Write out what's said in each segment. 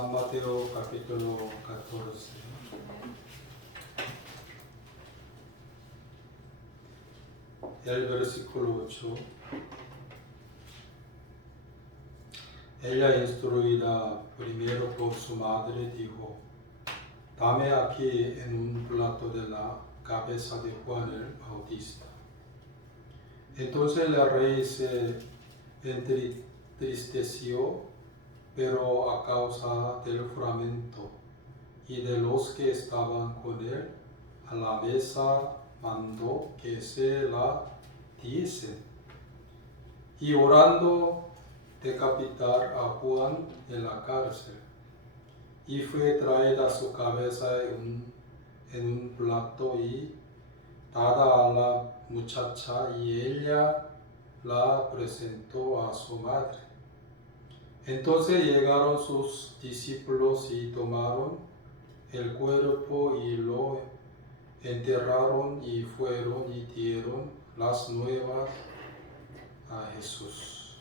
San Mateo capítulo 14. El versículo 8. Ella, instruida primero por su madre, dijo: dame aquí en un plato de la cabeza de Juan el Bautista. Entonces el rey se entristeció, pero a causa del juramento y de los que estaban con él a la mesa, mandó que se la diesen, y orando decapitar a Juan en la cárcel. Y fue traída su cabeza en un plato y dada a la muchacha, y ella la presentó a su madre. Entonces llegaron sus discípulos y tomaron el cuerpo y lo enterraron, y fueron y dieron las nuevas a Jesús.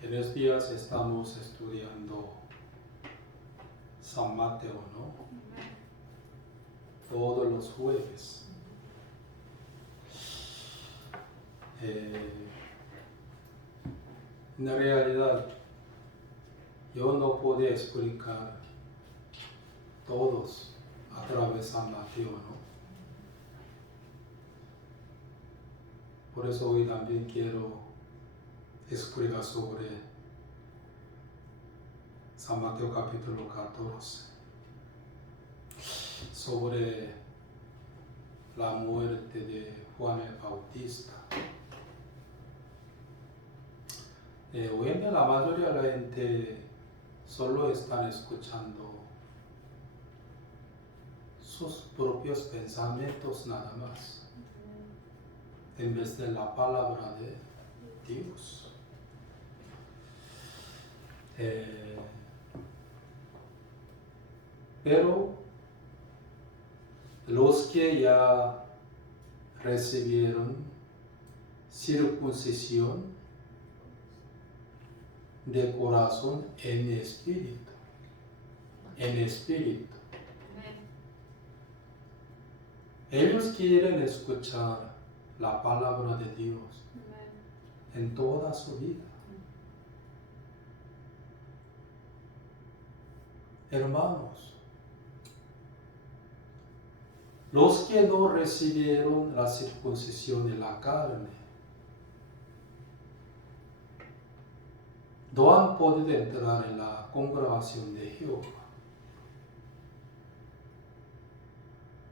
En estos días estamos estudiando San Mateo, ¿no? Todos los jueves. En realidad, yo no podía explicar todos a través de San Mateo, ¿no? Por eso hoy también quiero explicar sobre San Mateo capítulo 14, sobre la muerte de Juan el Bautista. Hoy en día la mayoría de la gente solo están escuchando sus propios pensamientos nada más, en vez de la palabra de Dios. Pero los que ya recibieron circuncisión de corazón en espíritu, ellos quieren escuchar la palabra de Dios en toda su vida. Hermanos, los que no recibieron la circuncisión de la carne no han podido entrar en la congregación de Jehová,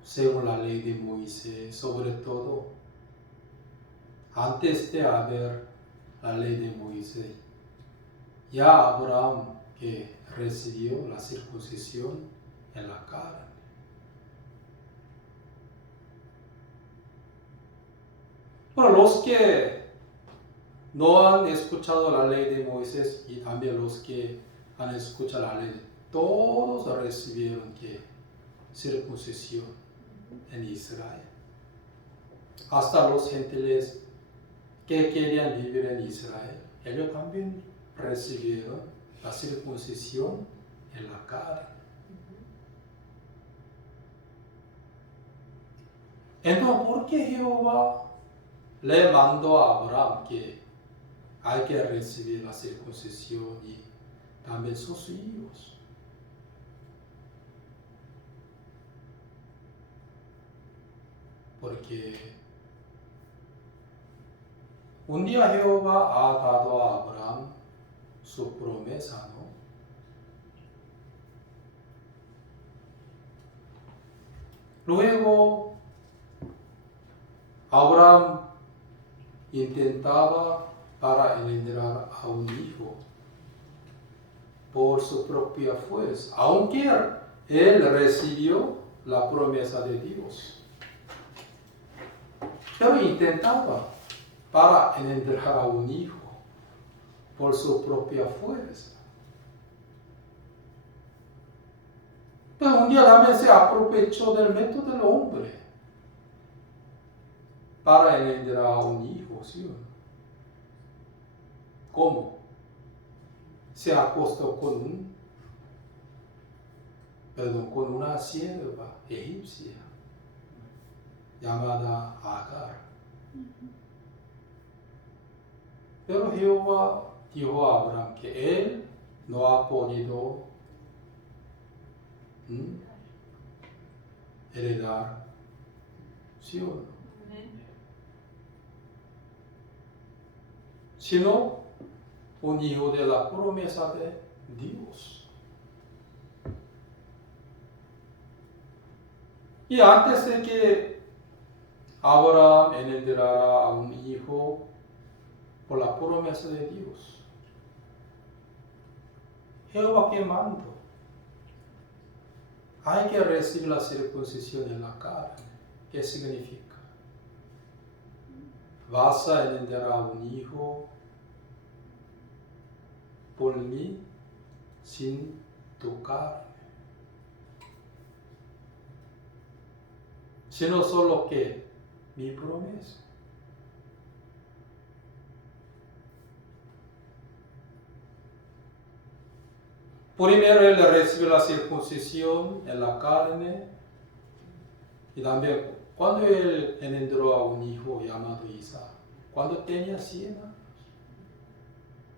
según la ley de Moisés. Sobre todo antes de haber la ley de Moisés, ya Abraham, que recibió la circuncisión en la carne. Bueno, los que no han escuchado la ley de Moisés y también los que han escuchado la ley, todos recibieron que circuncisión en Israel. Hasta los gentiles que querían vivir en Israel, ellos también recibieron la circuncisión en la carne. Entonces, ¿por qué Jehová le mandó a Abraham que hay que recibir la circuncisión y también sus hijos? Porque un día Jehová ha dado a Abraham su promesa, ¿no? Luego, Abraham intentaba para engendrar a un hijo por su propia fuerza, aunque él recibió la promesa de Dios. Pero intentaba para engendrar a un hijo por su propia fuerza. Pero un día también se aprovechó del método del hombre para engendrar a un hijo, ¿sí o no? ¿Cómo? Se acostó con una sierva egipcia llamada Agar. Pero Jehová dijo a Abraham que él no ha podido heredar Sion, sino un hijo de la promesa de Dios. Y antes de que Abraham engendrara a un hijo por la promesa de Dios, Jehová que mandó, hay que recibir la circuncisión en la carne. ¿Qué significa? Vas a engendrar a un hijo por mí sin tu carne, sino solo que mi promesa. Primero él recibe la circuncisión en la carne y también cuando él engendró a un hijo llamado Isaac, cuando tenía 100 años,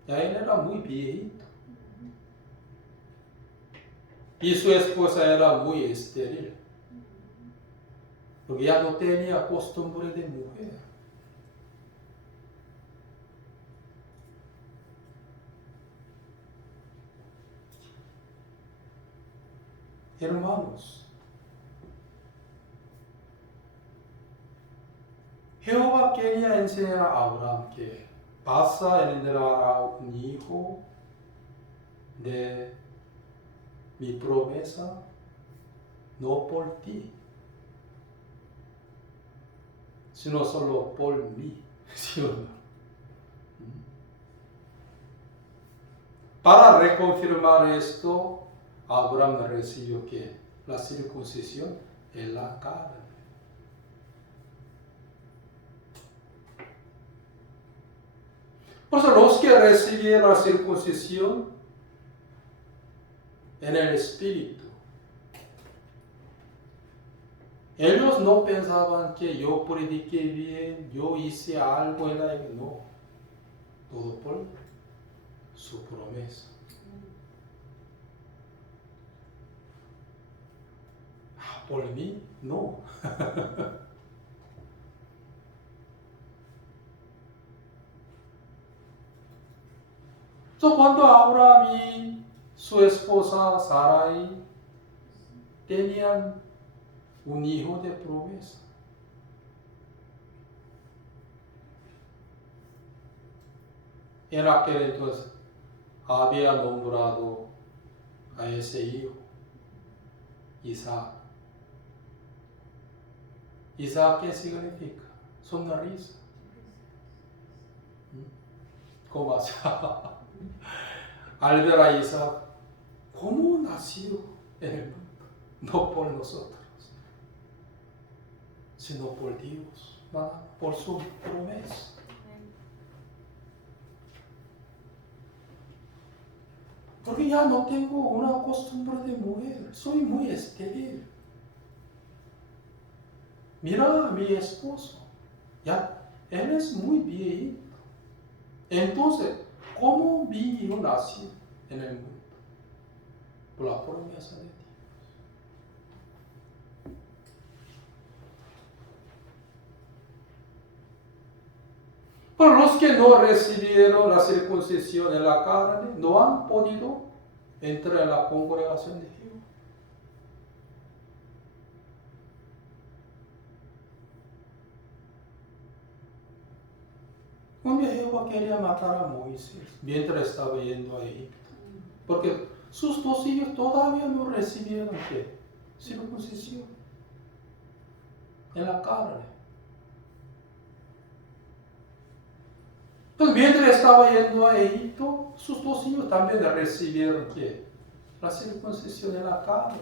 ya él era muy viejito y su esposa era muy estéril porque ya no tenía costumbre de mujer. Hermanos, Jehová quería enseñar a Abraham que vas a engendrar a un hijo de mi promesa, no por ti, sino solo por mí. ¿Sí o no? Para reconfirmar esto, Abraham recibió que la circuncisión en la carne. Por eso los que recibieron la circuncisión en el espíritu, ellos no pensaban que yo prediqué bien, yo hice algo en la iglesia. No, todo por su promesa. Por mí, no. So, cuando Abraham y su esposa Sarai tenían un hijo de promesa, en aquel entonces había nombrado a ese hijo Isaac. Isaac, ¿qué significa? Sonrisa. ¿Cómo así? Al ver a Isaac, ¿cómo nació en el mundo? No por nosotros, sino por Dios, por su promesa. Porque ya no tengo una costumbre de mujer, soy muy estéril. Mira a mi esposo, ya él es muy viejito. Entonces, ¿cómo mi hijo nació en el mundo? Por la promesa de Dios. Pero los que no recibieron la circuncisión en la carne no han podido entrar en la congregación de Jehová. Un día Jehová quería matar a Moisés mientras estaba yendo a Egipto, porque sus 2 hijos todavía no recibieron ¿qué? Circuncisión en la carne. Entonces, mientras estaba yendo a Egipto, sus 2 hijos también recibieron ¿qué? La circuncisión en la carne.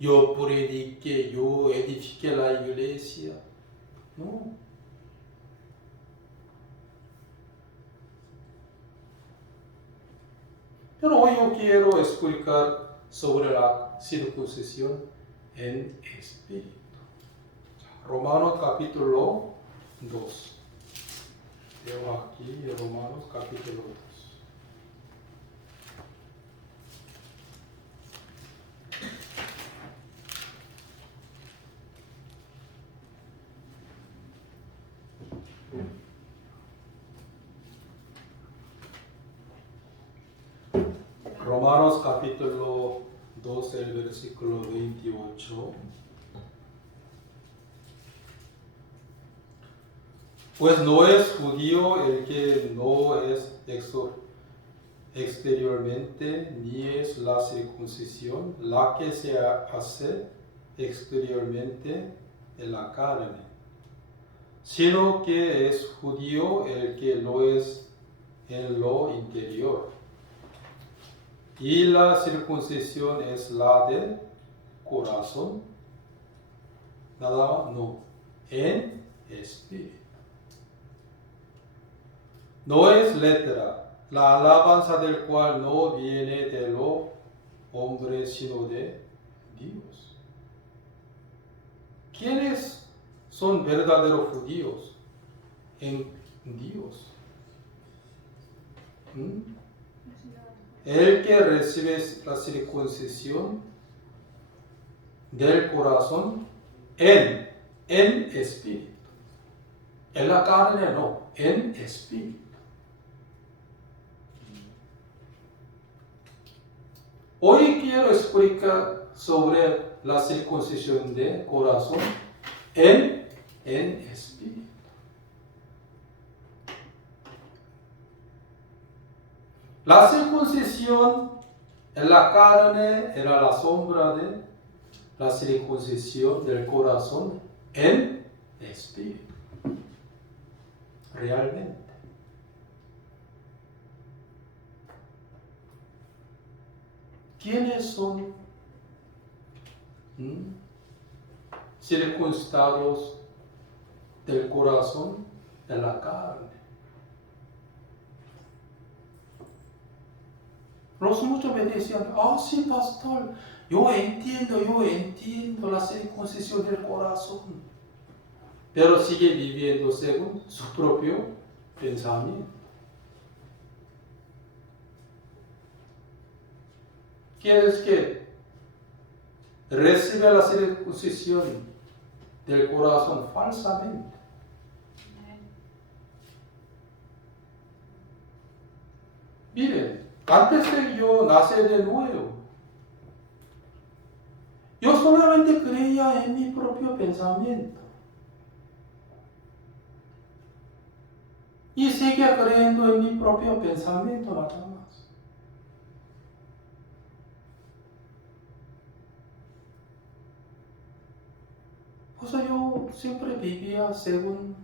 Yo prediqué, yo edifiqué la iglesia, No. Pero hoy yo quiero explicar sobre la circuncisión en espíritu. Romanos capítulo 2. Veo aquí Romanos capítulo 2. Romanos capítulo 2, el versículo 28. Pues no es judío el que no es exteriormente, ni es la circuncisión la que se hace exteriormente en la carne, sino que es judío el que lo es en lo interior. Y la circuncisión es la del corazón, nada más, no, en espíritu. No es letra, la alabanza del cual no viene de los hombres, sino de Dios. ¿Quiénes son verdaderos judíos? En Dios. El que recibe la circuncisión del corazón en espíritu. En la carne no, en espíritu. Hoy quiero explicar sobre la circuncisión del corazón en espíritu. La circuncisión en la carne era la sombra de la circuncisión del corazón en espíritu. Realmente. ¿Quiénes son circuncidados del corazón en la carne? Los muchos me decían, sí, pastor, yo entiendo la circuncisión del corazón. Pero sigue viviendo según su propio pensamiento. ¿Quién es que recibe la circuncisión del corazón falsamente? Miren, antes de yo nacer de nuevo, yo solamente creía en mi propio pensamiento. Y seguía creyendo en mi propio pensamiento nada más. Pues yo siempre vivía según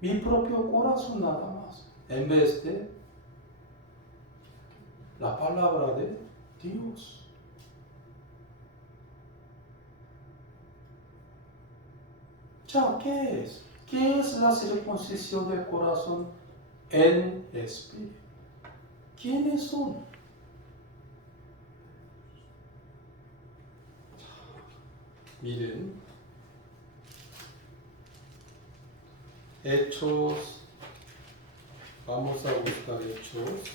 mi propio corazón nada más, en vez de la palabra de Dios. Ya, ¿qué es? ¿Qué es la circuncisión del corazón en espíritu? ¿Quiénes son? Miren, Hechos, vamos a buscar Hechos.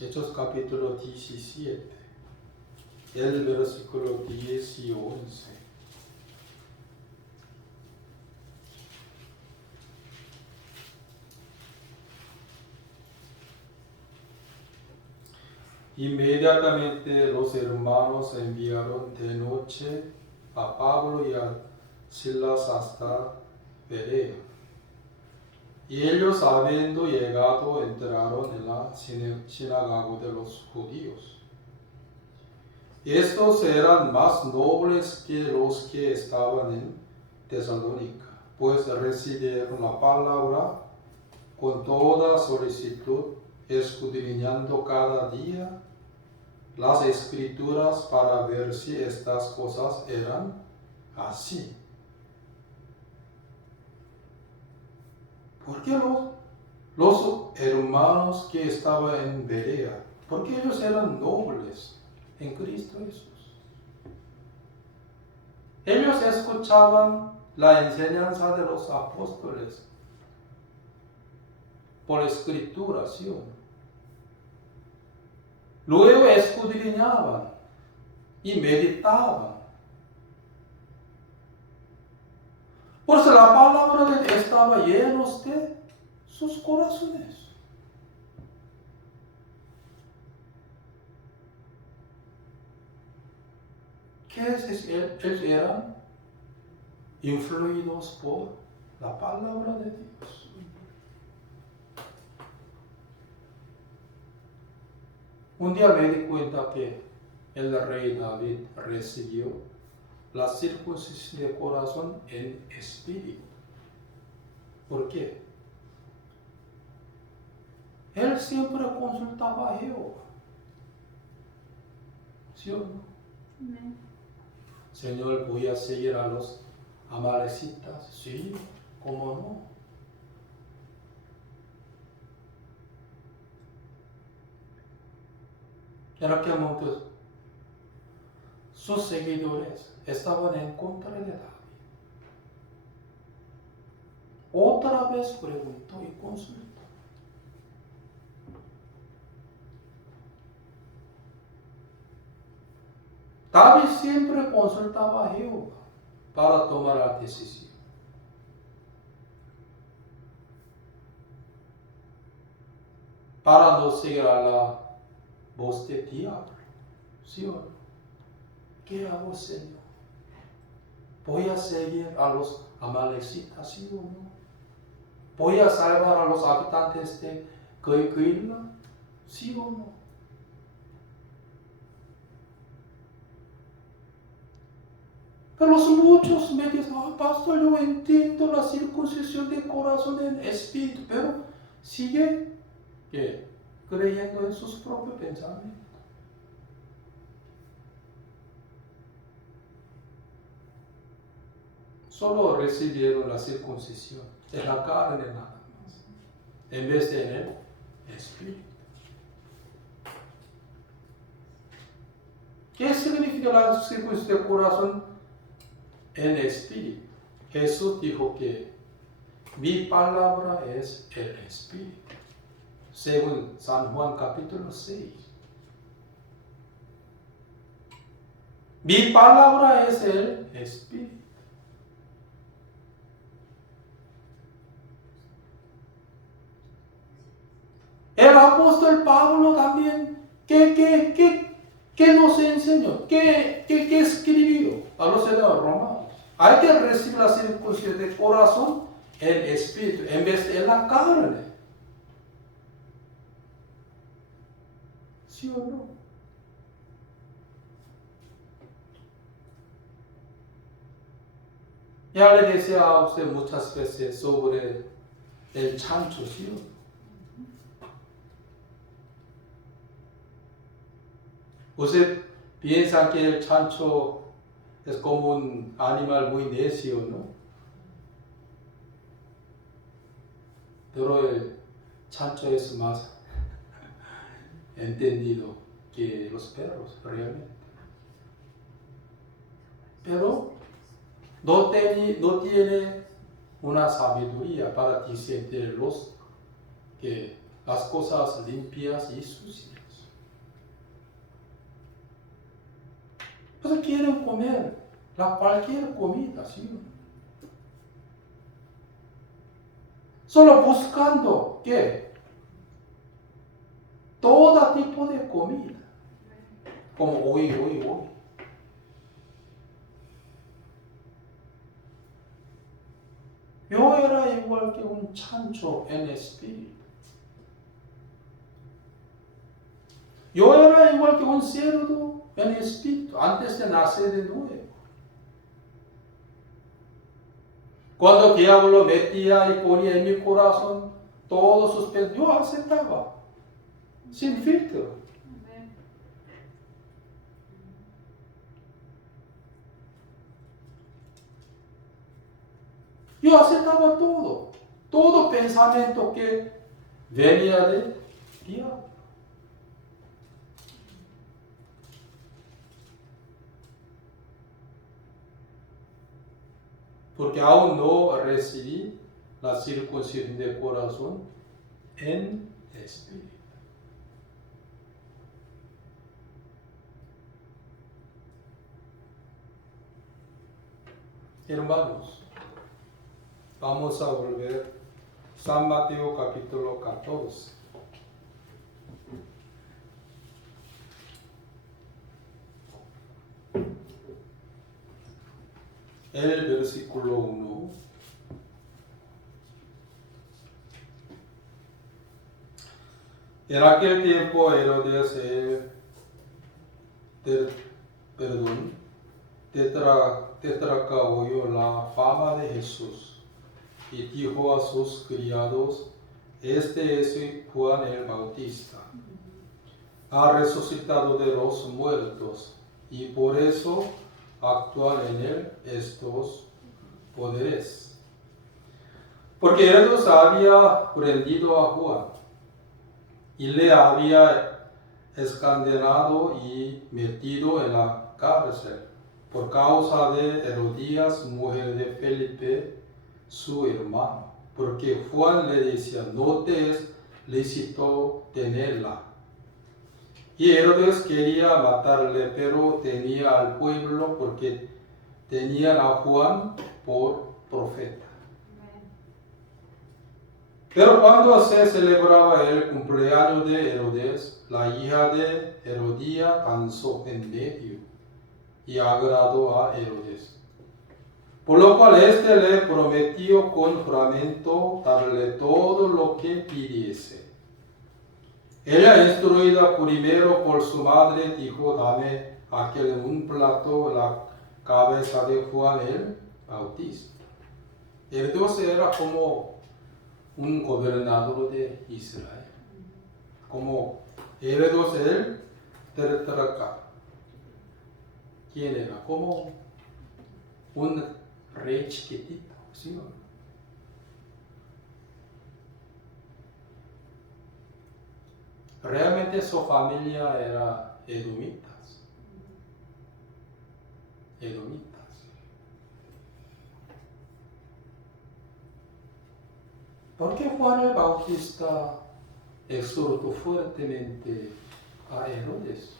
Hechos capítulo 17, el versículo 10 y 11. Inmediatamente los hermanos enviaron de noche a Pablo y a Silas hasta Berea. Y ellos, habiendo llegado, entraron en la sinagoga de los judíos. Estos eran más nobles que los que estaban en Tesalónica, pues recibieron la palabra con toda solicitud, escudriñando cada día las escrituras para ver si estas cosas eran así. ¿Por qué los hermanos que estaban en Berea? Porque ellos eran nobles en Cristo Jesús. Ellos escuchaban la enseñanza de los apóstoles por escritura, ¿sí o no? Luego escudriñaban y meditaban. Por eso la palabra de Dios estaba llena de sus corazones. ¿Qué es? Ellos eran influidos por la palabra de Dios. Un día me di cuenta que el rey David recibió la circuncisión de corazón en espíritu. ¿Por qué? Él siempre consultaba a Jehová. ¿Sí o no? Amén. Señor, voy a seguir a los amalecitas. Sí, ¿cómo no? En aquel momento, sus seguidores estaban en contra de David. Otra vez preguntó y consultó. David siempre consultaba a Jehová para tomar la decisión. Para no seguir a la voz del diablo. ¿Sí o no? ¿Qué hago, Señor? ¿Voy a seguir a los amalecitas, sí o no? ¿Voy a salvar a los habitantes de Keila? ¿Sí o no? Pero muchos me dicen, pastor, yo entiendo la circuncisión de corazón en espíritu, pero sigue creyendo en sus propios pensamientos. Solo recibieron la circuncisión de la carne nada más, en vez de en el espíritu. ¿Qué significa la circuncisión de corazón en espíritu? Jesús dijo que mi palabra es el espíritu, según San Juan capítulo 6. Mi palabra es el espíritu. El apóstol Pablo también, ¿qué nos enseñó? ¿Qué escribió a los romanos? Hay que recibir la circuncisión de corazón en espíritu, en vez de en la carne. ¿Sí o no? Ya le decía a usted muchas veces sobre el chancho, ¿sí o no? Usted piensa que el chancho es como un animal muy necio, ¿no? Pero el chancho es más entendido que los perros, realmente. Pero no tiene una sabiduría para discernir las cosas limpias y sucias. Pues quieren comer cualquier comida, ¿sí? Solo buscando, ¿qué? Todo tipo de comida. Como hoy. Yo era igual que un chancho en espíritu. Yo era igual que un cerdo en espíritu antes de nacer de nuevo. Cuando el diablo metía y ponía en mi corazón todos sus pensamientos, yo aceptaba, sin filtro. Yo aceptaba todo pensamiento que venía de diablo. Porque aún no recibí la circuncisión del corazón en espíritu. Hermanos, vamos a volver San Mateo capítulo 14. El versículo 1. En aquel tiempo Herodes tetrarca oyó la fama de Jesús y dijo a sus criados: este es Juan el Bautista. Ha resucitado de los muertos y por eso actúan en él estos poderes. Porque Herodes había prendido a Juan y le había escadenado y metido en la cárcel por causa de Herodías, mujer de Felipe, su hermano. Porque Juan le decía: no te es lícito tenerla. Y Herodes quería matarle, pero tenía al pueblo porque tenían a Juan por profeta. Pero cuando se celebraba el cumpleaños de Herodes, la hija de Herodías danzó en medio y agradó a Herodes. Por lo cual éste le prometió con juramento darle todo lo que pidiese. Ella, instruida primero por su madre, dijo: dame aquel en un plato la cabeza de Juan el Bautista. Herodes era como un gobernador de Israel, como Herodes el tetrarca. ¿Quién era? Como un rey chiquitito, ¿sí? Realmente su familia era edomitas. ¿Por qué Juan el Bautista exhortó fuertemente a Herodes?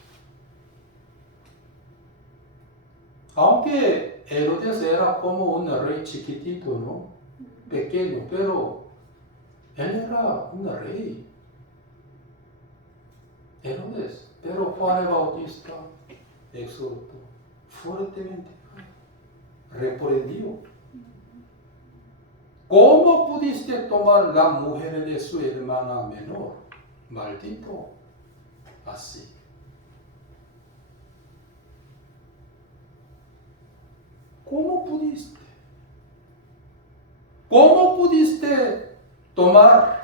Aunque Herodes era como un rey chiquitito, ¿no? Pequeño, pero él era un rey. Herodes, pero Juan el Bautista exhortó fuertemente, reprendió. ¿Cómo pudiste tomar la mujer de su hermana menor? Maldito. Así. ¿Cómo pudiste? ¿Cómo pudiste tomar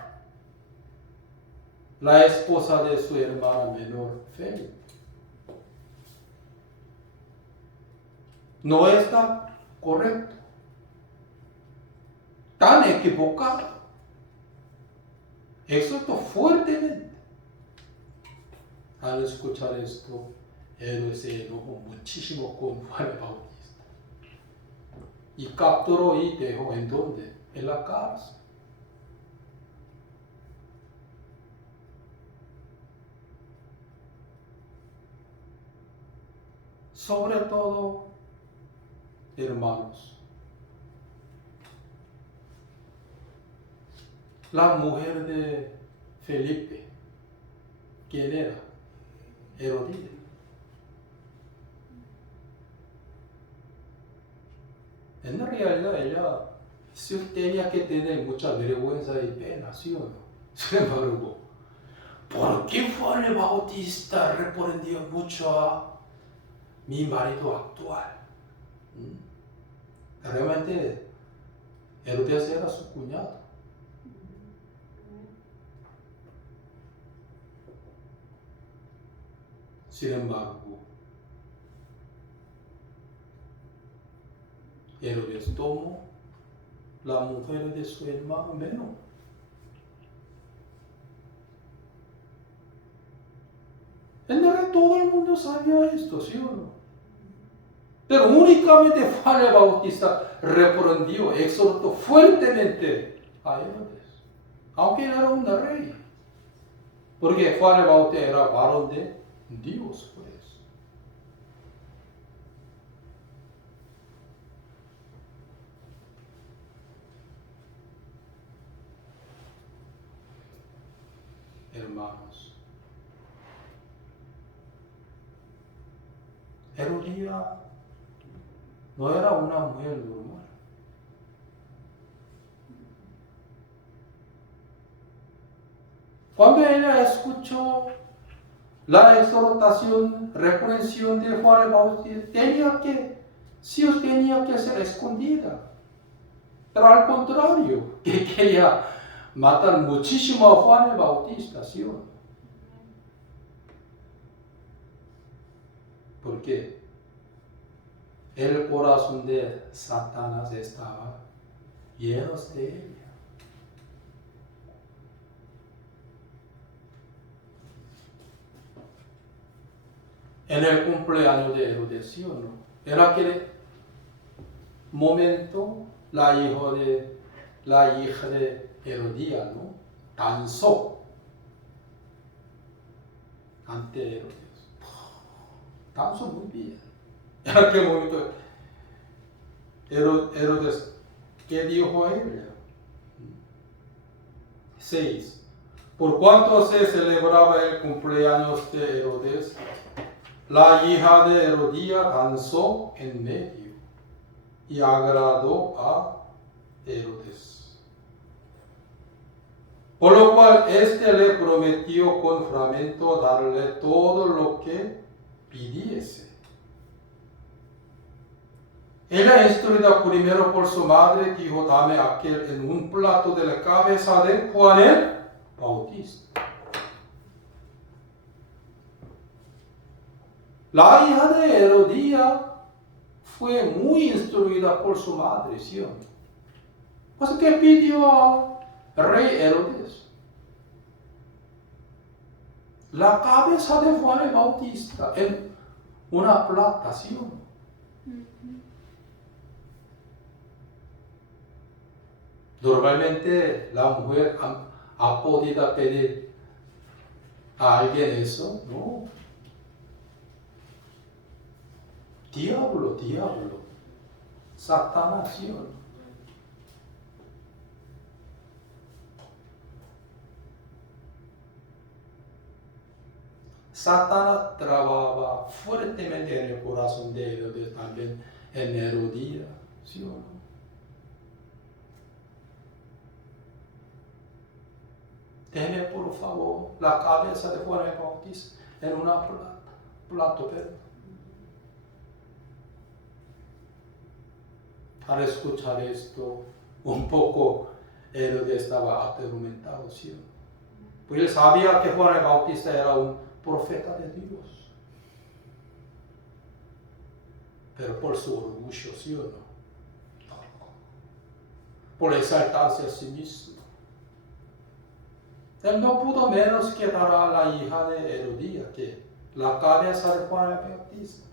la esposa de su hermana menor, Felipe? No está correcto. Tan equivocado. Exhortó fuertemente. Al escuchar esto, él se enojó muchísimo con Juan el Bautista. Y capturó y dejó en donde? En la cárcel. Sobre todo, hermanos, la mujer de Felipe, ¿quién era? Herodías. En realidad ella tenía que tener mucha vergüenza y pena, ¿sí o no? Sin embargo, ¿por qué Juan el Bautista reprendió mucho a mi marido actual? Realmente Herodes era su cuñado. Sin embargo, Herodes tomó la mujer de su hermano menor. En realidad todo el mundo sabía esto, ¿sí o no? Pero únicamente Juan el Bautista reprendió, exhortó fuertemente a Herodes, aunque él era un rey. Porque Juan el Bautista era varón de Dios, pues. Hermanos, Herodías no era una mujer normal. Cuando ella escuchó la exhortación, reprensión de Juan el Bautista, tenía que ser escondida. Pero al contrario, que quería matar muchísimo a Juan el Bautista, ¿sí o no? Porque el corazón de Satanás estaba lleno de ella. En el cumpleaños de Herodes, ¿sí o no? En aquel momento, la hija de Herodías, ¿no? Danzó ante Herodes. Danzó muy bien. En aquel momento, Herodes, ¿qué dijo a ella? 6. Por cuanto se celebraba el cumpleaños de Herodes, la hija de Herodías danzó en medio y agradó a Herodes. Por lo cual éste le prometió con juramento darle todo lo que pidiese. Ella, instruida primero por su madre, dijo: dame aquel en un plato de la cabeza de Juan el Bautista. La hija de Herodías fue muy instruida por su madre, ¿sí o no? Pues que pidió al rey Herodes la cabeza de Juan el Bautista en una plata, ¿sí o no? Normalmente la mujer ha podido pedir a alguien eso, ¿no? Diablo, Satanás, ¿sí o no? Satanás trabajaba fuertemente en el corazón de Herodes, también en Herodías, ¿sí o no? Deme por favor la cabeza de Juan el Bautista en una plato, pero al escuchar esto, un poco Herodes estaba atormentado, ¿sí o no? Pues él sabía que Juan el Bautista era un profeta de Dios. Pero por su orgullo, ¿sí o no? Por exaltarse a sí mismo. Él no pudo menos que dar a la hija de Herodías que la cabeza de Juan el Bautista.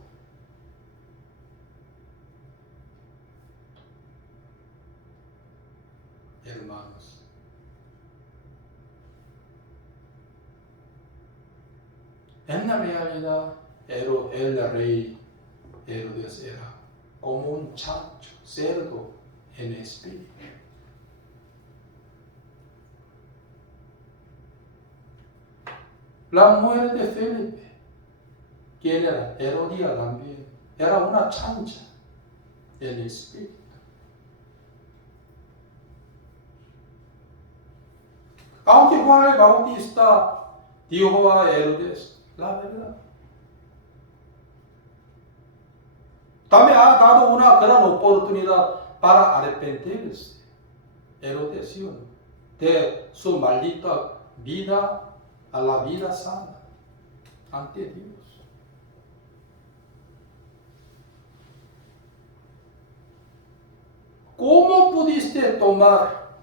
Hermanos, en la realidad, el rey Herodes era como un chancho, cerdo en espíritu. La mujer de Felipe, quien era Herodías también, era una chancha en espíritu. Aunque Juan el Bautista dijo a Herodes la verdad. También ha dado una gran oportunidad para arrepentirse, Herodes, de su maldita vida a la vida sana ante Dios. ¿Cómo pudiste tomar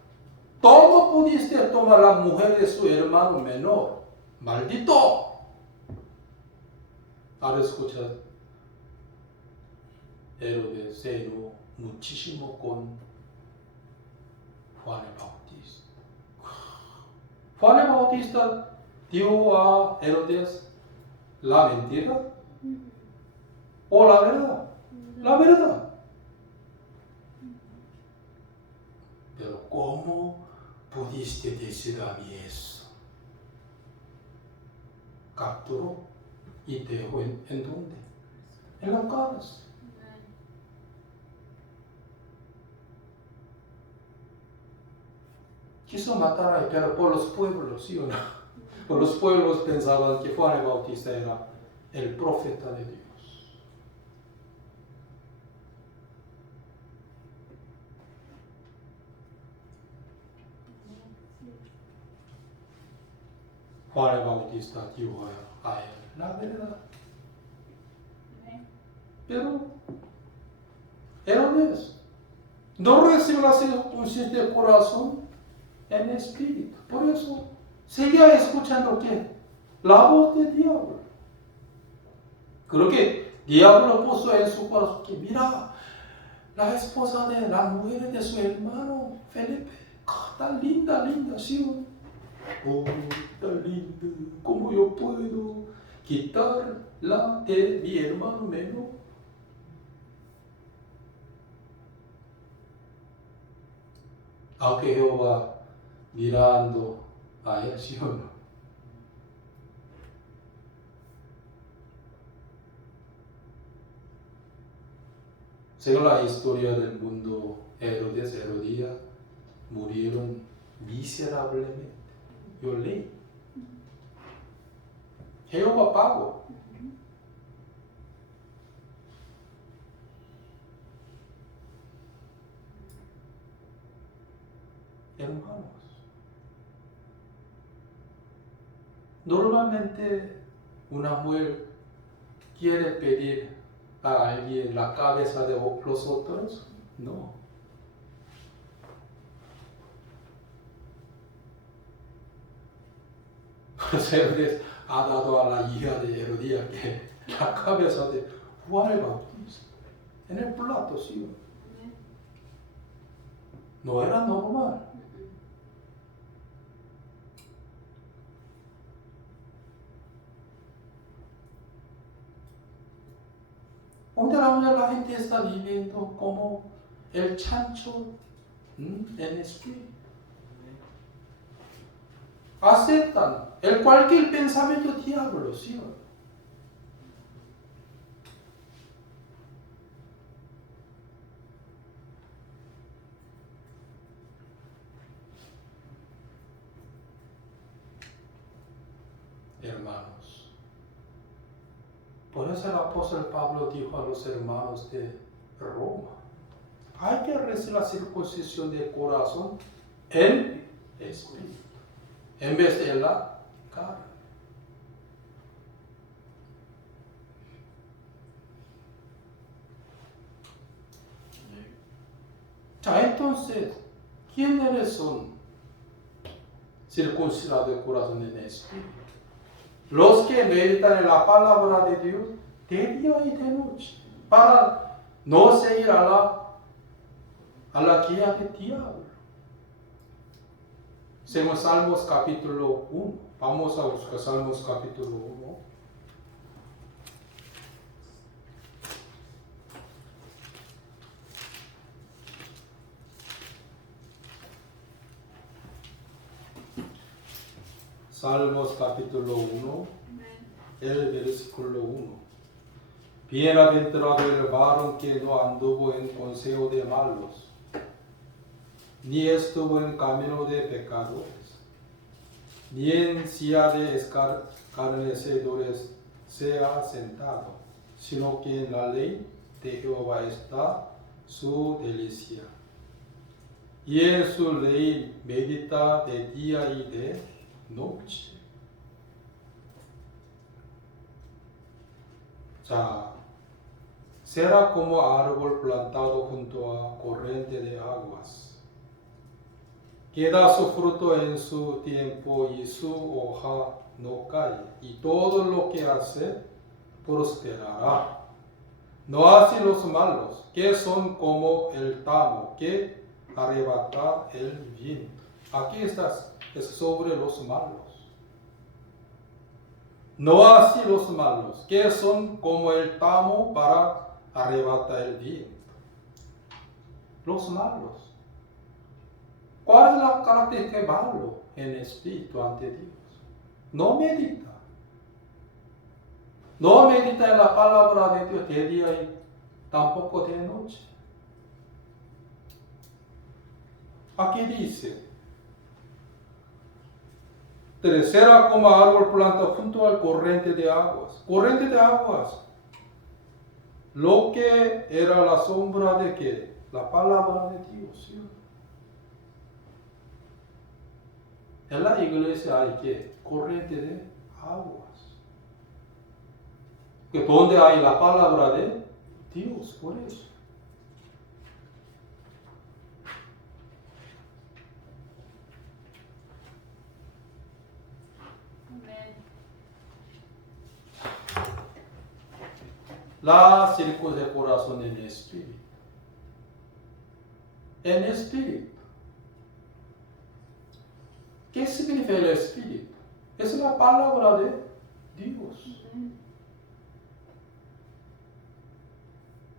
la mujer de su hermano menor? ¡Maldito! Al escuchar, Herodes se enojó muchísimo con Juan el Bautista. Juan el Bautista dio a Herodes la mentira o la verdad. La verdad. Pero ¿cómo pudiste decir a mí eso? Capturó y dejó ¿en dónde? En la cárcel. Quiso matar a él, pero por los pueblos, ¿sí o no? Por los pueblos pensaban que Juan el Bautista era el profeta de Dios. Juan el Bautista dijo a él la verdad. Pero Herodes no recibió la circuncisión del corazón en espíritu. Por eso seguía escuchando ¿qué? La voz del diablo. Creo que el diablo puso en su corazón que mira, la esposa de la mujer de su hermano Felipe, tan linda, ¿sí? Oh, tan linda, ¿cómo yo puedo quitarla de mi hermano menor? Aunque Jehová mirando a él, ¿sí o no? Según la historia del mundo, Herodes y Herodías murieron miserablemente. Yo leí. Jehová pagó. Hermanos, normalmente una mujer quiere pedir a alguien la cabeza de los otros. No. Pues Herodes ha dado a la hija de Herodías que la cabeza de Juan el Bautista en el plato, ¿sí? No era normal. Donde la gente está viviendo como el chancho en espíritu. Aceptan cualquier pensamiento diablo, ¿sí? Hermanos, por eso el apóstol Pablo dijo a los hermanos de Roma, hay que recibir la circuncisión del corazón en espíritu, en vez de la carne. Entonces, ¿quiénes son circuncidados de corazón en espíritu? Los que meditan en la palabra de Dios de día y de noche, para no seguir a la guía del diablo. Según Salmos capítulo 1. Vamos a buscar Salmos capítulo 1. Salmos capítulo 1, el versículo 1. Bienaventurado el varón que no anduvo en consejo de malos, ni estuvo en camino de pecadores, ni en silla de escarnecedores se ha sentado, sino que en la ley de Jehová está su delicia. Y en su ley medita de día y de noche. 자, será como árbol plantado junto a corriente de aguas, que da su fruto en su tiempo y su hoja no cae, y todo lo que hace prosperará. No así los malos, que son como el tamo que arrebata el viento. Aquí está, es sobre los malos. No así los malos, que son como el tamo para arrebatar el viento. Los malos. ¿Cuál es la característica malo en espíritu ante Dios? No medita. No medita en la palabra de Dios de día y tampoco de noche. Aquí dice, será como árbol plantado junto al corriente de aguas. Corriente de aguas. Lo que era la sombra de ¿qué? La palabra de Dios. ¿Sí? En la iglesia hay ¿qué? Corriente de aguas. Que donde hay la palabra de Dios, por eso. La circunstancia de corazón en espíritu. En espíritu. ¿Qué significa el espíritu? Es la palabra de Dios.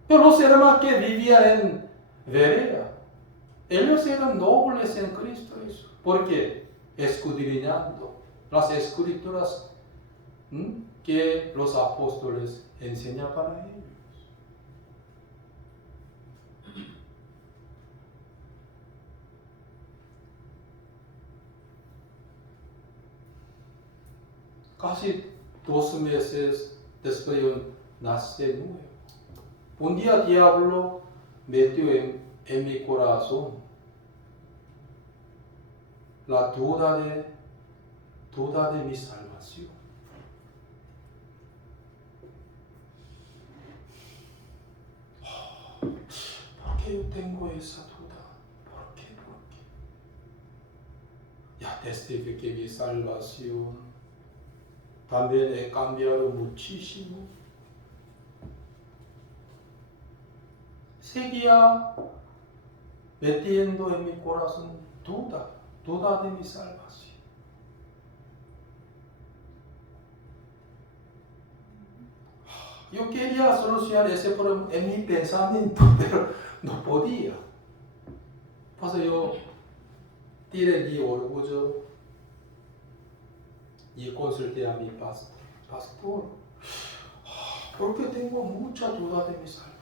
Pero los hermanos que vivían en Berea, ellos eran nobles en Cristo. ¿Por qué? Escudriñando las escrituras que los apóstoles enseñan para ellos. Casi 2 meses después yo nací de nuevo. Un día el diablo metió en mi corazón la duda de mi salvación. ¿Por qué yo tengo esa duda? ¿Por qué? Ya testifiqué mi salvación. También he cambiado muchísimo. Seguía metiendo en mi corazón duda de mi salvación. Yo quería solucionar ese problema en mi pensamiento, pero no podía. Por eso yo tiré mi orgullo y consulté a mi pastor. Pastor, porque tengo mucha duda de mi salvación.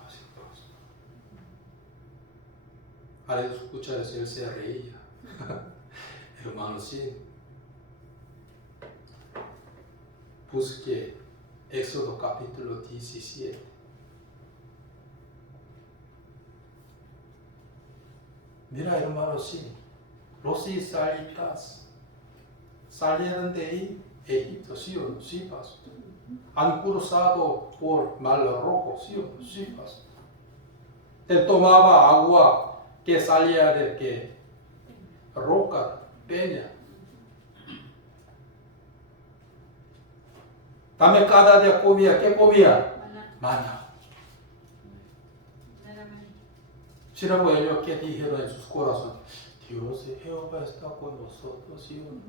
Al escuchar eso, él se reía. Hermano, sí. Busqué Éxodo capítulo 17. Mira, hermano, sí. Los israelitas salieron de Egipto, ¿sí o no? Sí, pastor. Han cruzado por Mar Rojo, ¿sí o no? Sí, pastor. Él tomaba agua que salía de ¿qué? Roca, peña. También cada día comía, ¿qué comía? Maná. Sin embargo, ellos que dijeron en sus corazones, Dios de Jehová está con nosotros, ¿sí o no?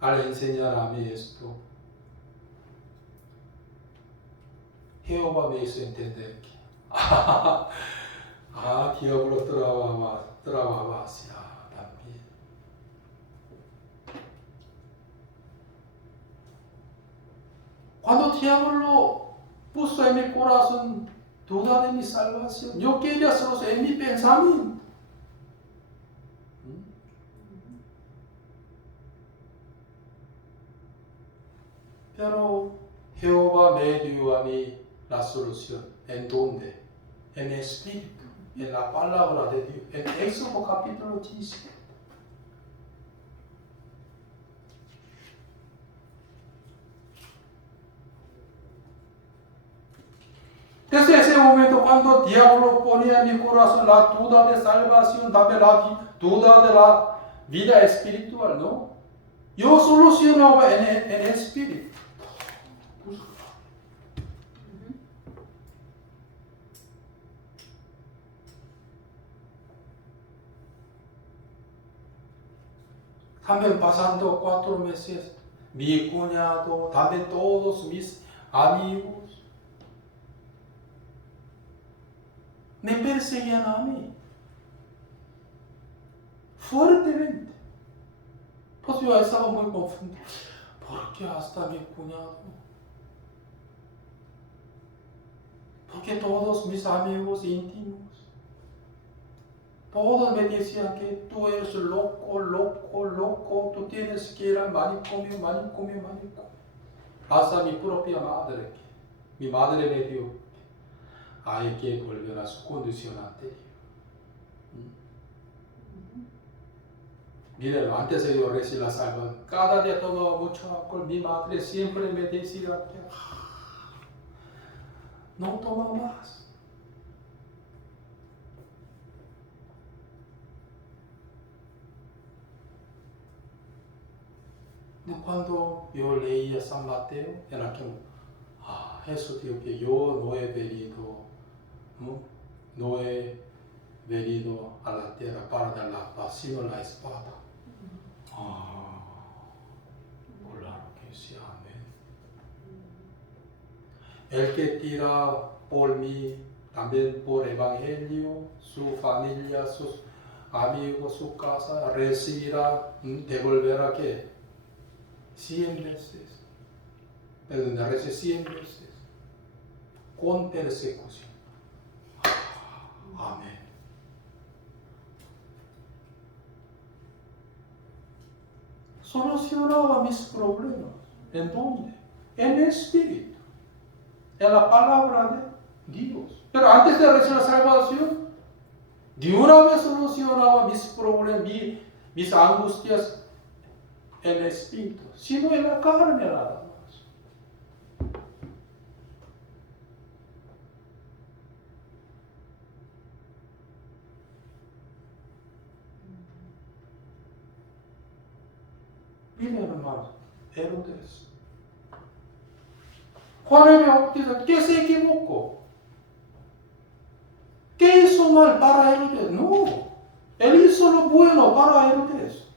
Al enseñar a mí esto, Jehová me hizo entender que diablo trababa hacia también. Cuando diablo puso en mi corazón duda de mi salvación, yo quería hacerlo en mi pensamiento. Pero Jehová me dio a mí la solución. ¿En dónde? En el Espíritu, en la palabra de Dios, en Éxodo capítulo 17. Desde ese momento, cuando el diablo ponía en mi corazón la duda de salvación, también la duda de la vida espiritual, ¿no? Yo solucionaba en el Espíritu. También pasando 4 meses, mi cuñado, también todos mis amigos, me perseguían a mí fuertemente. Pues yo estaba muy confundido. ¿Por qué hasta mi cuñado? Porque todos mis amigos íntimos, todos me decían que tú eres loco, loco, loco, tú tienes que ir al manicomio, manicomio, manicomio. Hasta mi propia madre, mi madre me dijo, hay que volver a su condición anterior. Miren, antes de yo recibir la salvación, cada día tomaba mucho alcohol. Mi madre siempre me decía que no toma más. Cuando yo leía San Mateo, era que Jesús dijo que yo no he venido a la tierra para dar la paz, sino la espada. Claro que sí, amén. El que tira por mí, también por evangelio, su familia, sus amigos, su casa, recibirá, devolverá ¿qué? 100 veces. Perdón, 100 veces. Con persecución. Amén. Solucionaba mis problemas. ¿En dónde? En el Espíritu. En la palabra de Dios. Pero antes de recibir la salvación, de una vez solucionaba mis problemas, mis angustias en el Espíritu, sino en la carne nada más. Miren hermanos, Herodes. Juan el Bautista, ¿qué se equivocó? ¿Qué hizo mal para Herodes? No, él hizo lo bueno para Herodes.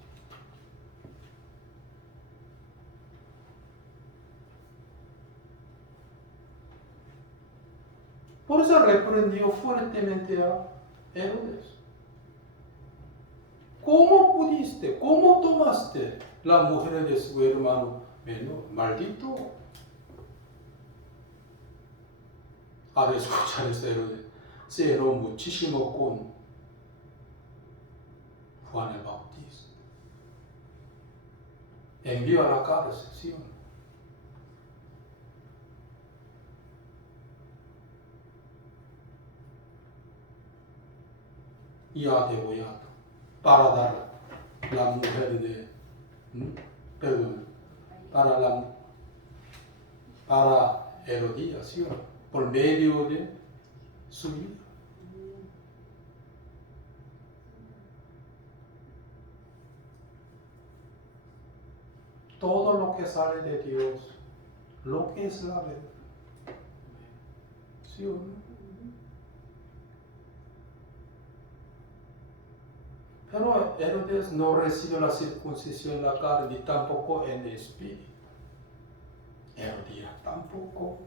Por eso reprendió fuertemente a Herodes. ¿Cómo pudiste? ¿Cómo tomaste la mujer de su hermano menor? Maldito. Al escuchar esto, Herodes se enojó muchísimo con Juan el Bautista. Envió a la cárcel, ¿sí? Y ha degollado para dar la mujer de, perdón, para Herodías, ¿sí? Por medio de su vida. Todo lo que sale de Dios, lo que es la verdad, ¿sí o no? Pero Herodes no recibió la circuncisión en la carne, ni tampoco en el espíritu. Herodías tampoco.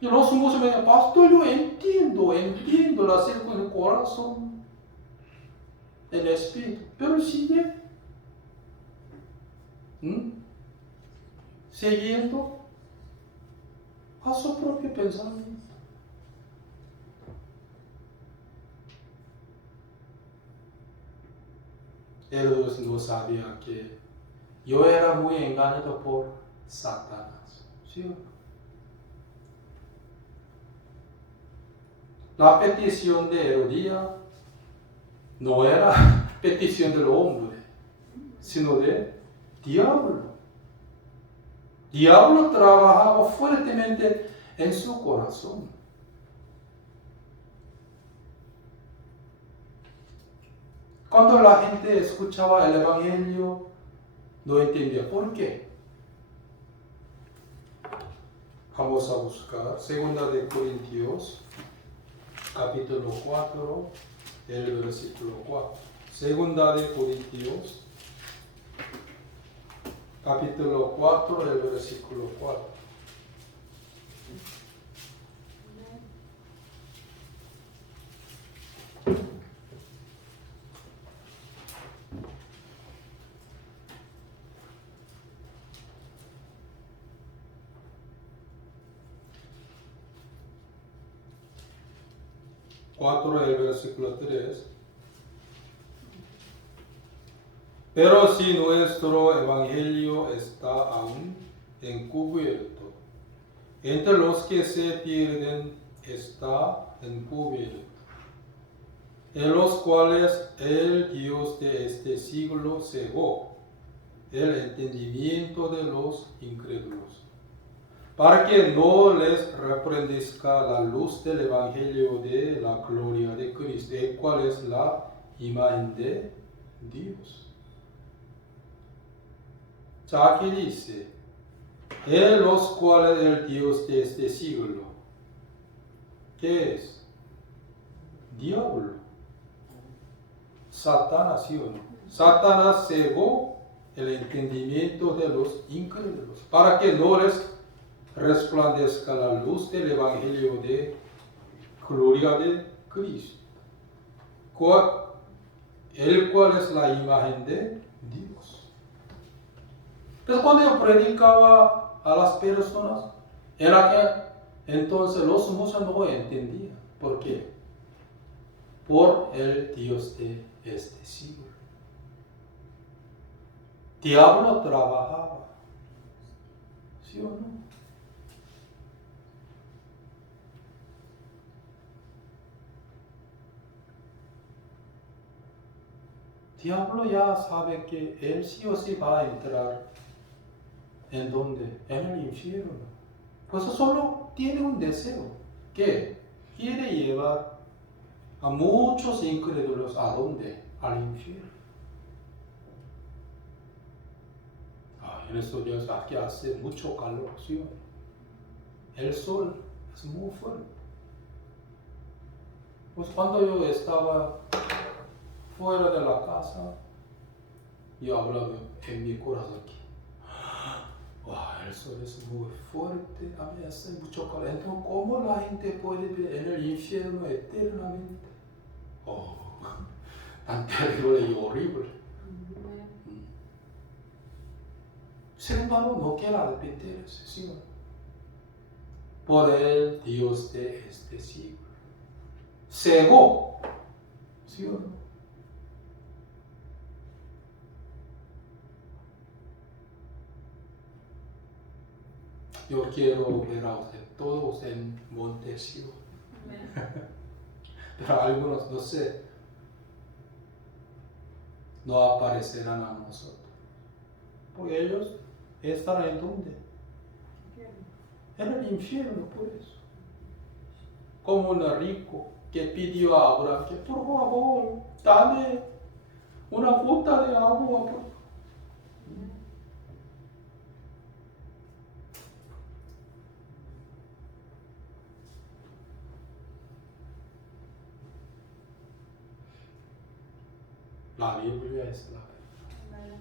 Y los sumos me dicen, pastor, yo entiendo la circuncisión en el corazón, en el espíritu, pero sigue siguiendo a su propio pensamiento. Herodes no sabía que yo era muy engañado por Satanás. ¿Sí o no? La petición de Herodías no era petición del hombre, sino de diablo. Diablo trabajaba fuertemente en su corazón. Cuando la gente escuchaba el Evangelio, no entendía por qué. Vamos a buscar 2 de Corintios, capítulo 4, el versículo 4. 2 de Corintios, capítulo 4, el versículo 4. El versículo 3. Pero si nuestro evangelio está aún encubierto, entre los que se pierden está encubierto, en los cuales el Dios de este siglo cegó el entendimiento de los incrédulos, para que no les resplandezca la luz del evangelio de la gloria de Cristo, el cual es la imagen de Dios. Ya que dice, en los cuales el Dios de este siglo, ¿qué es? Diablo. Satanás, ¿sí o no? Satanás cegó el entendimiento de los incrédulos, para que no les resplandezca la luz del evangelio de gloria de Cristo, el cual es la imagen de Dios. Entonces, cuando yo predicaba a las personas, era que entonces los muchos no entendían. ¿Por qué? Por el Dios de este siglo. Diablo trabajaba. ¿Sí o no? Diablo ya sabe que él sí o sí va a entrar. ¿En dónde? En el infierno. Pues solo tiene un deseo, que quiere llevar a muchos incrédulos ¿a dónde? Al infierno. En estos días aquí hace mucho calor, ¿sí? El sol es muy fuerte. Pues cuando yo estaba fuera de la casa, yo hablaba en mi corazón aquí. El sol es muy fuerte, a mí hace mucho calor. Entonces, ¿cómo la gente puede vivir en el infierno eternamente? Tan terrible y horrible. Sin embargo, no quiere arrepentirse, ¿sí o no? Por el Dios de este siglo. Cegó, ¿sí o no? Yo quiero ver a ustedes todos en Monte Sion. Pero algunos, no sé, no aparecerán a nosotros. Porque ellos estarán en donde? En el infierno, por eso. Como un rico que pidió a Abraham que por favor, dame una gota de agua. La Biblia es la verdad.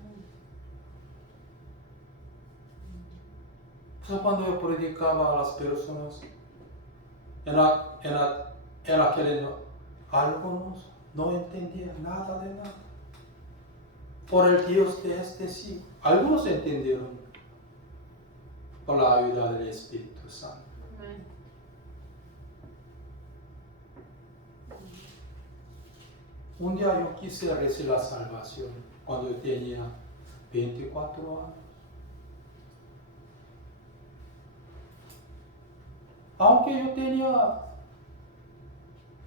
Entonces, cuando yo predicaba a las personas, en aquel algunos no entendían nada de nada. Por el Dios de este siglo. Algunos entendieron por la ayuda del Espíritu Santo. Un día yo quise recibir la salvación cuando yo tenía 24 años. aunque yo tenía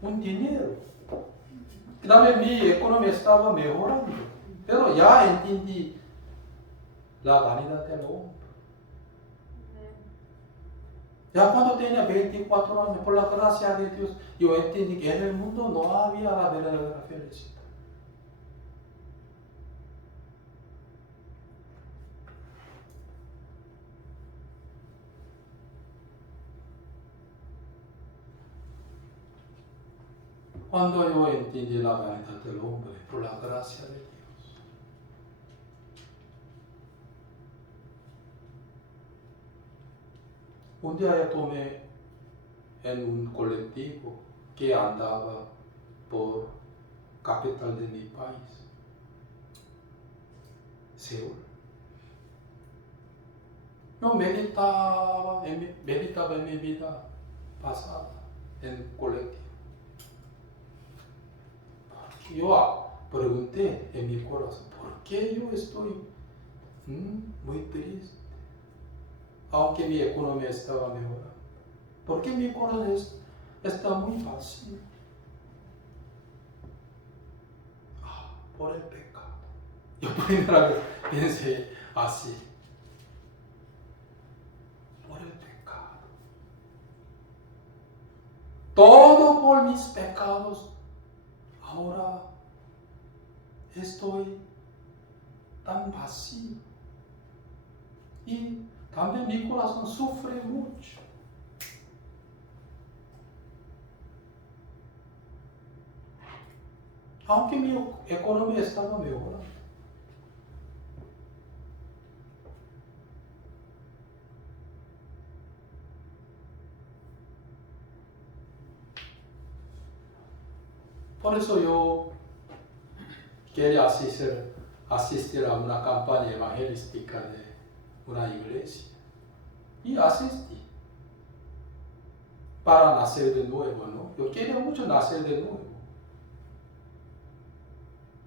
un dinero, que también mi economía estaba mejorando, pero ya entendí la vanidad del hombre. Ya cuando tenía 24 años, por la gracia de Dios, yo entendí que en el mundo no había la verdadera felicidad. Cuando yo entendí la vanidad del hombre, por la gracia de Dios. Un día yo tomé en un colectivo que andaba por capital de mi país, Seúl. Yo meditaba en mi vida pasada en colectivo. Yo pregunté en mi corazón, ¿por qué yo estoy muy triste? Aunque mi economía estaba mejorando. ¿Por qué mi corazón está muy vacío? Por el pecado. Yo primera vez pensé así. Por el pecado. Todo por mis pecados. Ahora estoy tan vacío. Y también mi corazón sufre mucho. Aunque mi economía estaba mejorando. Por eso yo quería asistir a una campaña evangelística de una iglesia. Y asistí. Para nacer de nuevo, ¿no? Yo quería mucho nacer de nuevo.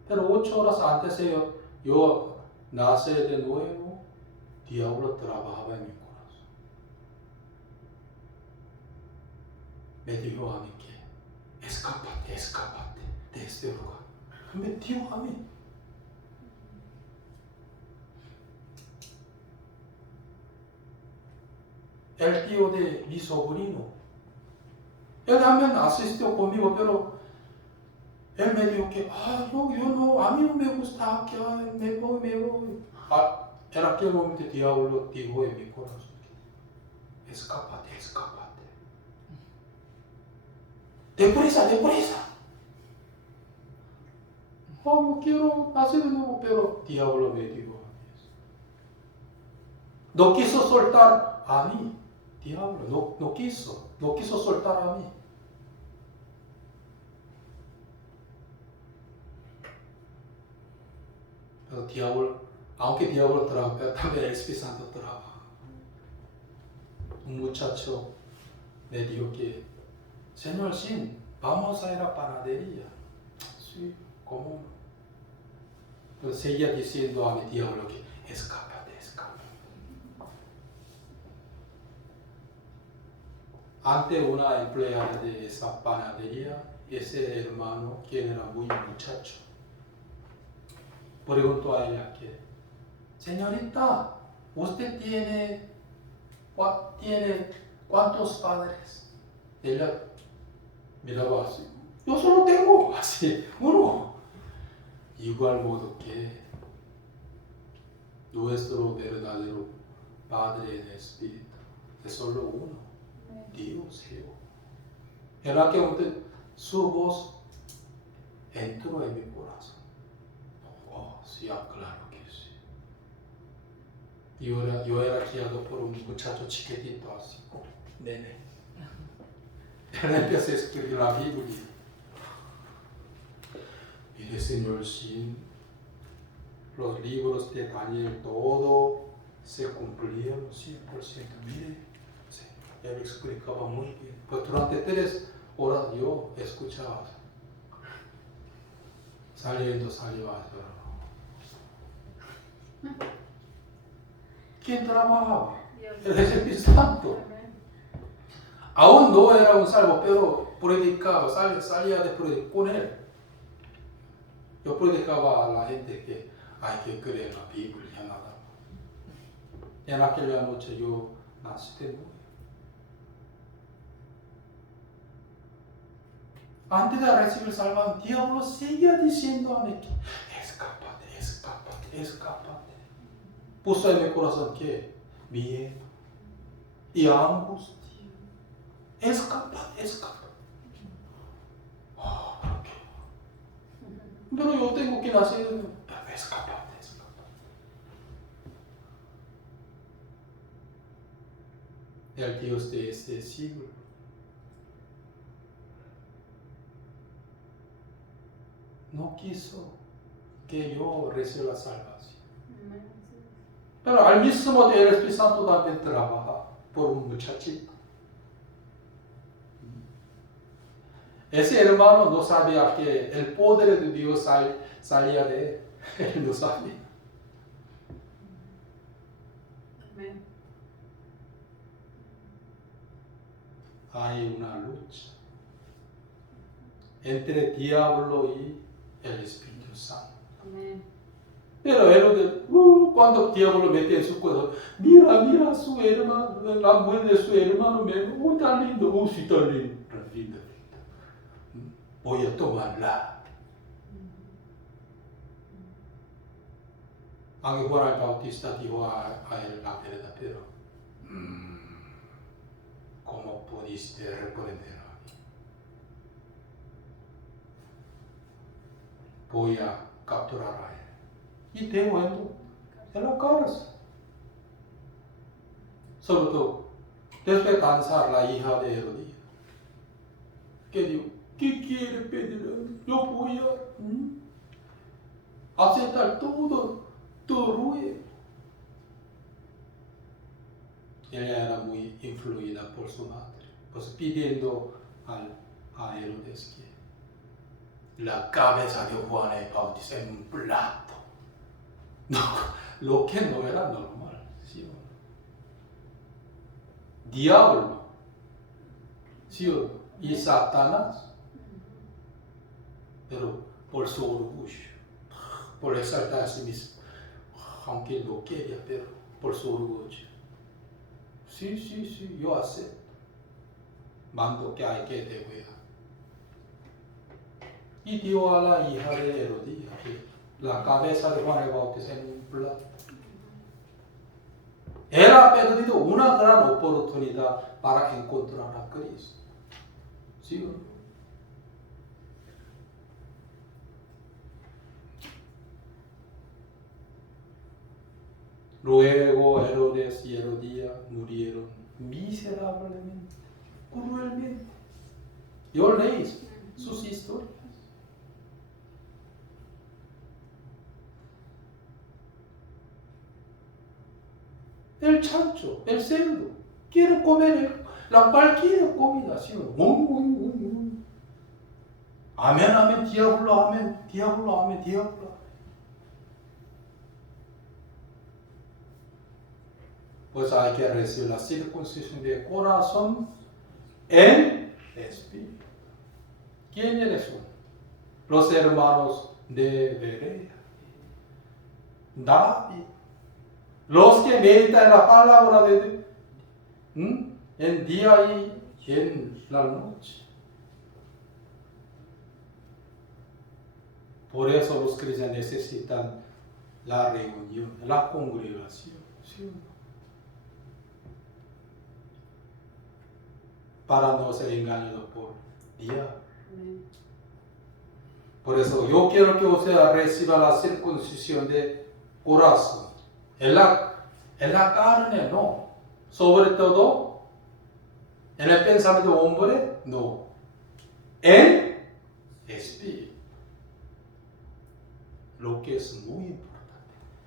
Pero 8 horas antes de yo nacer de nuevo, el diablo trabajaba en mi corazón. Me dijo a mí que escápate de este lugar. Me dijo a mí. El tío de mi sobrino, él también asistió conmigo, pero él me dijo que, yo no, a mí no me gusta, que me voy. En aquel momento el diablo dijo en mi corazón, escápate. Deprisa. Yo quiero hacer de nuevo, pero el diablo me dijo eso. No quiso soltar a mí, diablo, no quiso soltar a mí. Pero diablo, aunque el diablo trabaja, también el Espíritu Santo trabaja. Un muchacho me dijo que, Señor Shin, vamos a ir a la panadería. Sí, ¿cómo? Pero seguía diciendo a mi diablo que escápate. Ante una empleada de esa panadería, ese hermano, quien era muy muchacho, preguntó a ella que, señorita, ¿usted tiene cuántos padres? Ella miraba así, yo solo tengo así, uno. Igual modo que nuestro verdadero Padre en Espíritu es solo uno, Dios. En aquel momento su voz entró en mi corazón. Sí, claro que sí. Yo era criado por un muchacho chiquitito así, nene. Él empezó a escribir la Biblia. Mire, señor Shin, los libros de Daniel, todo se cumplieron 100%. Mire, sí, él explicaba muy bien. Pero durante 3 horas yo escuchaba. Salió a ¿Quién trabajaba? El Espíritu Santo. Aún no era un salvo, pero predicaba, salía de predicar con él. Yo predicaba a la gente que hay que creer en la Biblia, nada más. En aquella noche yo nací de nuevo. Antes de recibir salvación, el diablo seguía diciendo a mí que escápate, escápate, escápate. Puso en mi corazón que miedo y angustia. Escápate, escápate. Oh, ¿por qué? Pero yo tengo que nacer, pero escápate, escápate. El Dios de este siglo no quiso que yo reciba la salvación. Pero al mismo tiempo el Espíritu Santo también trabaja por un muchachito. Ese hermano no sabía que el poder de Dios salía de él. Él no sabía. Amén. Hay una lucha entre el diablo y el Espíritu Santo. Amén. Pero él, cuando el diablo mete en su corazón, mira su hermano, la mujer de su hermano, está lindo, sí, está lindo. Voy a tomarla. Aunque Juan el Bautista dijo a él la verdad, pero ¿cómo pudiste reprender a mí? Voy a capturar a él. Y te muerto en la cárcel. Sobre todo, después de danzar la hija de Herodías, que dijo, ¿qué quiere pedir? Yo voy a aceptar todo ruego. Ella era muy influida por su madre, pues pidiendo a Herodes que la cabeza de Juan el Bautista en un plato. No, lo que no era normal, ¿sí o no? Diablo, ¿sí o no? Y Satanás, pero por su orgullo, por exaltar a sí mismo, aunque no quería, pero por su orgullo. Sí, yo acepto. Mando que hay que devolver. Y dio a la hija de Herodías la cabeza de Juan el Bautista en un plato. Él ha perdido una gran oportunidad para encontrar a Cristo. ¿Sí o no? Luego Herodes y Herodías murieron miserablemente, cruelmente. Yo leí sus historias. El chancho, el cerdo, quiero comer cualquier comida, ¿sí o no? Amén, diablo. Pues hay que recibir la circuncisión de corazón en espíritu. ¿Quiénes son? Los hermanos de Berea, David, los que meditan en la palabra de Dios, en día y en la noche. Por eso los cristianos necesitan la reunión, la congregación, ¿sí? Para no ser engañados por diablo. Por eso yo quiero que usted reciba la circuncisión de corazón. En la carne, no. Sobre todo, en el pensamiento del hombre, no. En espíritu. Lo que es muy importante.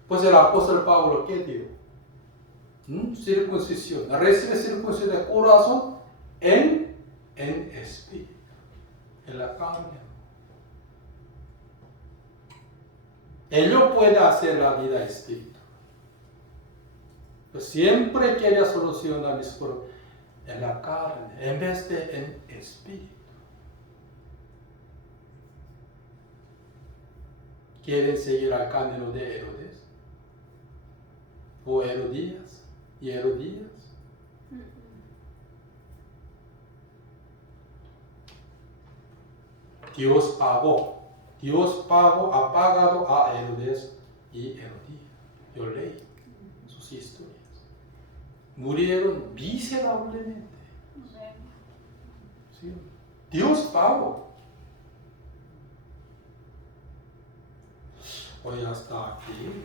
Pues el apóstol Pablo, ¿qué dijo? Circuncisión. Recibe circuncisión de corazón en espíritu. En la carne. Él no puede hacer la vida espíritu. Pues siempre quiere solucionar mis problemas. en la carne en vez de en espíritu. ¿Quieren seguir al camino de Herodes? ¿O Herodías? ¿Y Herodías? Dios ha pagado a Herodes y Herodías. Yo leí sus historias. Murieron miserablemente. ¿Sí? Dios pagó. Hoy hasta aquí.